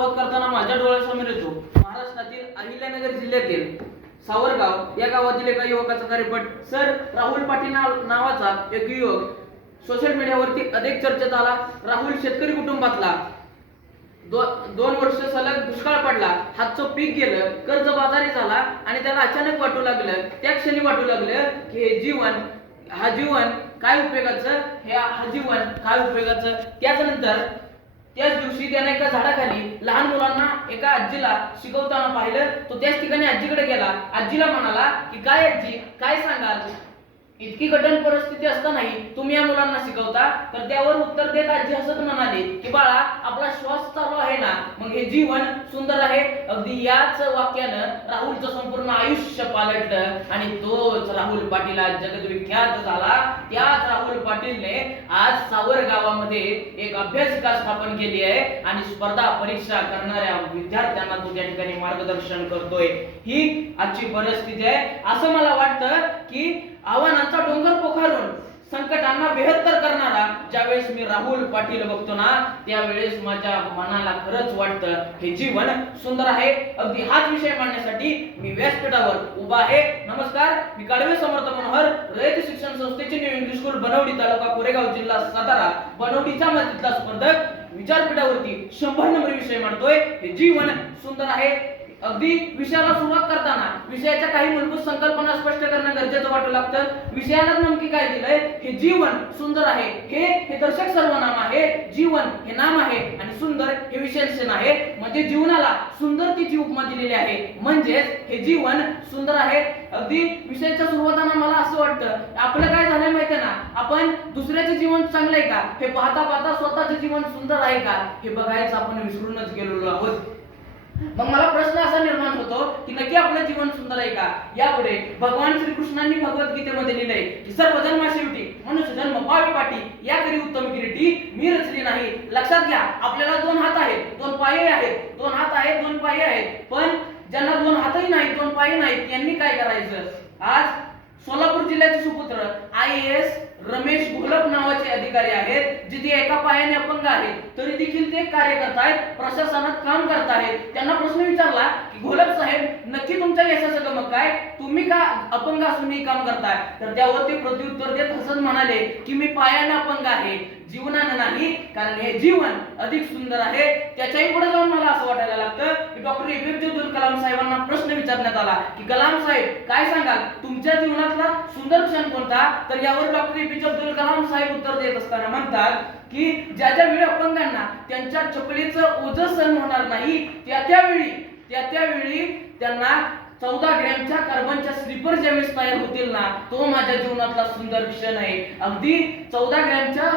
सुरुवात करताना माझ्या डोळ्यासमोर येतो महाराष्ट्रातील अहिल्यानगर जिल्ह्यातील सावरगाव या गावातील एका युवकाचा कार्यपट. सर राहुल पाटील नावाचा एक युवक सोशल मीडियावरती अधिक चर्चेत आला. राहुल शेतकरी कुटुंबातला, 2 वर्ष सलग दुष्काळ पडला, हातचं पीक गेलं, कर्जबाजारी झाला आणि त्याला अचानक वाटू लागलं, त्या क्षणी वाटू लागलं की हा जीवन काय उपयोगाचं, हा जीवन काय उपयोगाचं. त्याच दिवशी त्याने एका झाडाखाली लहान मुलांना एका आजीला शिकवताना पाहिलं. तो त्याच ठिकाणी आजीकडे गेला. आजीला म्हणाला की काय आजी, काय सांगाल, इतकी कठीण परिस्थिती असतानाही तुम्ही या मुलांना शिकवता. तर त्यावर उत्तर देत आजी हसत म्हणाली की बाळा, आपला श्वास चालू आहे ना, मग हे जीवन सुंदर आहे. अगदी याच वाक्यानं राहुलचं संपूर्ण आयुष्य पालटलं आणि तोच राहुल पाटील आज जगद्विख्यात झाला. त्याच राहुल पाटीलने आज सावर गावामध्ये एक अभ्यासिका स्थापन केली आहे आणि स्पर्धा परीक्षा करणाऱ्या विद्यार्थ्यांना तो त्या ठिकाणी मार्गदर्शन करतोय. ही आजची परिस्थिती आहे. असं मला वाटतं की आव्हानांचा डोंगर पोखारून संकटांना बेहत्तर करणारा ज्यावेळेस मी राहुल पाटील बघतो ना, त्यावेळेस माझ्या मनाला खरंच वाटतं हे जीवन सुंदर आहे. अगदी हाच विषय मांडण्यासाठी मी व्यासपीठावर उभा आहे. नमस्कार, मी काळवे समर्थ मनोहर, रयत शिक्षण संस्थेचे न्यू इंग्लिश स्कूल बनवडी, तालुका कोरेगाव, जिल्हा सातारा, बनवडीच्या मधीतला स्पर्धक विचारपीठावरती 100 नंबर विषय मांडतोय. हे जीवन सुंदर आहे. अगदी विषयाला सुरुवात करताना विषयाच्या काही मूलभूत संकल्पना स्पष्ट करणं गरजेचं वाटू लागतं. विषयाला नेमकी काय दिलंय, हे जीवन सुंदर आहे. हे दर्शक सर्वनाम आहे, जीवन हे नाम आहे आणि सुंदर हे विशेषण आहे. म्हणजे जीवनाला सुंदरतेची उपमा दिलेली आहे, म्हणजेच हे जीवन सुंदर आहे. अगदी विषयाच्या सुरुवाताला मला असं वाटतं, आपलं काय झालंय माहितीये ना, आपण दुसऱ्याचे जीवन चांगलं आहे का हे पाहता पाहता स्वतःचे जीवन सुंदर आहे का हे बघायचं आपण विसरूनच गेलेलो आहोत. मग मला प्रश्न असा निर्माण होतो की नक्की आपलं जीवन सुंदर आहे का. यापुढे भगवान श्रीकृष्णांनी भगवद्गीतेमध्ये लिहिलंय की सर्व जन्माशेवटी मनुष्य जन्म पावे पाठी, या करी उत्तम किरीटी मी रचली नाही. लक्षात घ्या, आपल्याला 2 हात आहेत, 2 पाय आहेत, 2 हात आहेत, 2 पाय आहेत. पण ज्यांना 2 हातही नाहीत, 2 पाय नाहीत, त्यांनी काय करायचं. आज सोलापूर जिल्ह्याचे सुपुत्र IAS रमेश घोलप नावाचे अधिकारी आहेत, जिथे एका पायाने अपंग आहेत तरी देखील ते कार्य करतायत, प्रशासनात काम करतायत. त्यांना प्रश्न विचारला की घोलप साहेब, नक्की तुमच्या यशाचं गमक काय, तुम्ही का अपंग असूनही काम करताय. तर त्यावर ते प्रत्युत्तर देत हसत म्हणाले की मी पायाने अपंग आहे, जीवनानं नाही, कारण हे जीवन अधिक सुंदर आहे. त्याच्याही पुढे जाऊन मला असं वाटायला लागतं की डॉक्टर APJ अब्दुल कलाम साहेबांना प्रश्न विचारण्यात आला की कलाम साहेब, काय सांगाल, तुमच्या जीवनातला सुंदर क्षण कोणता. तर यावर डॉक्टर APJ अब्दुल कलाम साहेब उत्तर देत असताना म्हणतात की ज्या वेळी अपंगांना त्यांच्या चपलीचं ओझं सहन होणार नाही, त्यावेळी त्यांना 14 ग्रॅमच्या कार्बनच्या स्लीपर ज्यावेळेस तयार होतील ना, तो माझ्या जीवनातला सुंदर क्षण आहे. अगदी 14 ग्रॅमच्या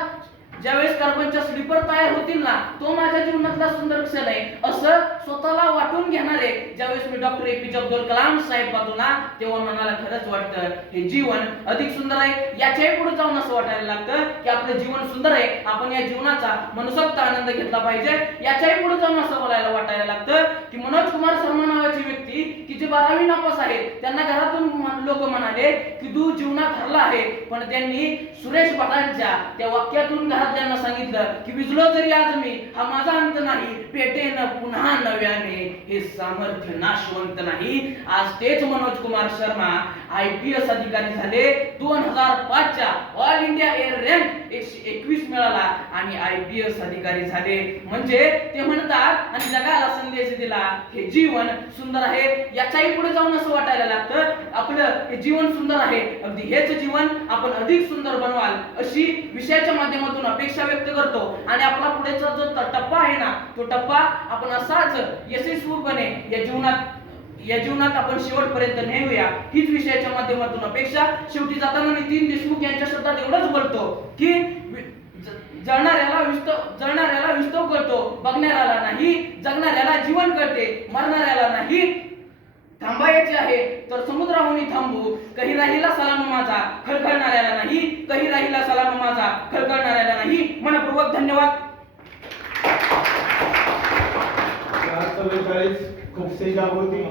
ज्यावेळेस कार्बनच्या स्लीपर तयार होतील ना, तो माझ्या जीवनातला सुंदर क्षण आहे, असं स्वतःला वाटून घेणारे ज्यावेळेस मी डॉक्टर APJ अब्दुल कलाम साहेब पाहतो ना, तेव्हा मनाला खरंच वाटतं हे जीवन अधिक सुंदर आहे. याच्याही पुढे जाऊन असं वाटायला लागतं की आपलं जीवन सुंदर आहे, आपण या जीवनाचा मनसोक्त आनंद घेतला पाहिजे. याच्याही पुढे जाऊन असं बोलायला वाटायला लागतं की मनोज कुमार शर्मा नावाची व्यक्ती की जे 12वी नापास आहेत, त्यांना घरातून लोक म्हणाले की तू जीवनात हरला आहे, पण त्यांनी सुरेश भटांच्या त्या वाक्यातून घरातल्यांना सांगितलं की विजलो जरी आज मी, हा माझा अंत नाही, पेटेन पुन्हा नव्याने, हे सामर्थ्य नाशवंत नाही. आज तेच मनोज कुमार शर्मा IPS अधिकारी झाले. 2005च्या ऑल इंडिया एअर रँक 121 मिळाला आणि IPS अधिकारी झाले. म्हणजे ते म्हणतात आणि जगाला संदेश दिला हे जीवन सुंदर आहे. याच्याही पुढे जाऊन असं वाटायला लागतं आपलं हे जीवन सुंदर आहे. अगदी हेच जीवन आपण अधिक सुंदर बनवाल अशी विषयाच्या माध्यमातून अपेक्षा व्यक्त करतो आणि आपला पुढेचा जो टप्पा आहे ना, तो टप्पा आपण असाच यशस्वीपणे या जीवनात आपण शेवटपर्यंत नेऊया, हीच विषयाच्या माध्यमातून अपेक्षा. शेवटी जाताना नितीन देशमुख यांच्या शब्दात एवढंच बोलतो की जळणाऱ्याला विस्तव कळतो, बघणाऱ्याला नाही, जगणाऱ्याला जीवन कळते, मरणाऱ्याला नाही. थांबायचे आहे तर समुद्राहून थांबू, काही राहिला सलाम माझा, खळखळणाऱ्याला नाही, काही राहिला सलाम माझा, खळखळणाऱ्याला नाही. मनपूर्वक धन्यवाद. 4:44 खूप सी जागृती